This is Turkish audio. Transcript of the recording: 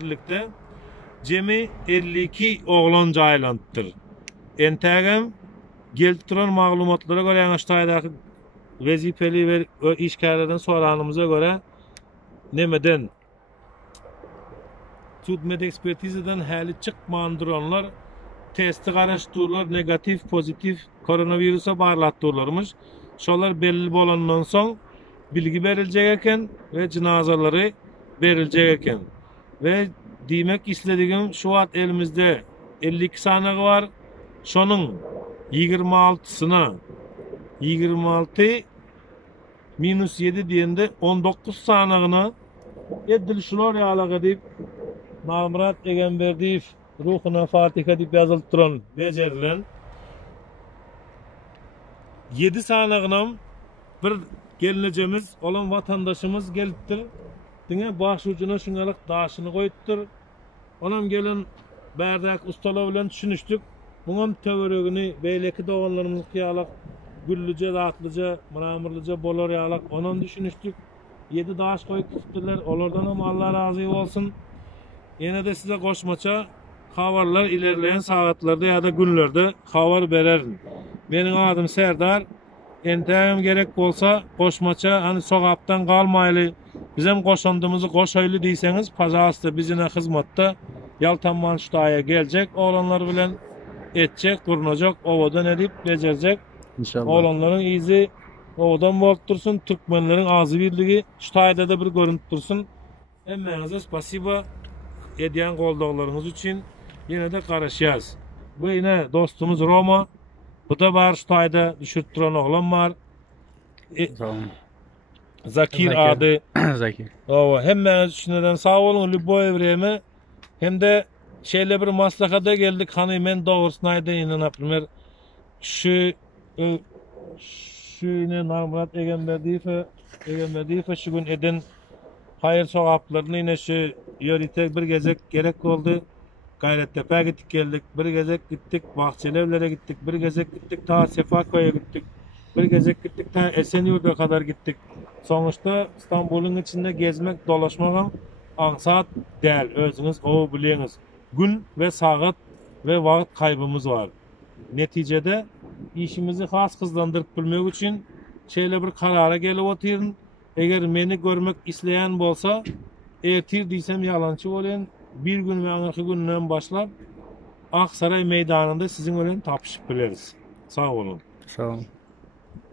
birlikte cemi 52 oğlan jaylanıptır. Entegem gelip turan maglumatlara göre Ýaňaştaýdaky wezipeli ve işgärlerden soranymyza göre nemeden Südmed ekspertizeden häli çykman duranlar testi garaşdyrlar, negatif, pozitif koronavirusa barlatdyrlarmış. Şolar belli bolandan soň bilgi beriljek eken ve cinazalary beriljek eken. Ve diýmek isledigim şu wagt elimizde 52 sanagy var. Şonuň 26syna 26 minus 7 diýende 19 sanagyny edilşler ýalag edip Namrat Egenberdiýew ruhuna Fatiha diýip ýazylyp duran becerilen 7 sanagyna bir gelinejemiz olan vatandaşymız gelipdir. Diňe baş ucuna şuňalyk daşyny goýupdyr. Onam gelen bärdak ustalar bilen düşünüşdik. Buňam töweregini beýleki doganlarymyz ýalag güllüce, ratlyca, mramyrlyca bolar ýalag onam düşünüşdik. 7 daş goýup tutdylar. Olardan hem Allah razy bolsun. Ýene de size goşmaça habarlar ilerleyen saatlarda ýa-da günlerde habar bererin. Meniň adym Serdar. Entegem gerek bolsa goşmaça hani sogapdan galmaýly bizem goşandymyzy goşaýly diýseňiz, pajalysta bizine hyzmatda Ýaltanmanştaýa geljek, oğlanlar bilen etjek, gurnajak, owadan edip bejerjek. İnşallah. Oğlanlaryň izi owadan bolup dursun, türkmenleriň azy birligi şu taýda da bir görünüp dursun. Emmeňize spasiba edýän goldaglaryňyz üçin ýene de garaşýas. Bu ýene dostumuz Roma. Bu da bar şu taýda düşürip duran oglan bar. Tamam. Zakir ady. Zakir. Owa hemmeňiz üçin sag bolun, Lübow Evreme. Hem de şeýle bir maslahata geldik. Hani men dogrusyny aýdaýyn, naprimер, şu Namrat Egenberdiýew şu gün eden hayır sogaplaryny ýene şu ýöritek bir gezek gerek boldy. Gayrettepe'ye gittik geldik, bir gezek gittik, Bahçelievler'e gittik, bir gezek gittik, ta Sefakoy'a gittik, bir gezek gittik, ta Esenyurt'a kadar gittik. Sonuçta İstanbul'un içinde gezmek, dolaşmak aksat değil, özünüz o bilýäňiz. Gün ve saat ve wagt kaybımız var. Neticede işimizi has hızlandırıp bilmek için şeýle bir karara gelip otyryň. Eger meni görmek isleyen bolsa, ertir diýsem ýalançy bolýan. Bir gün ve anarki günden başlap Aksaray meydanında sizin ölen tapışıp bileriz. Sağ olun. Sağ olun.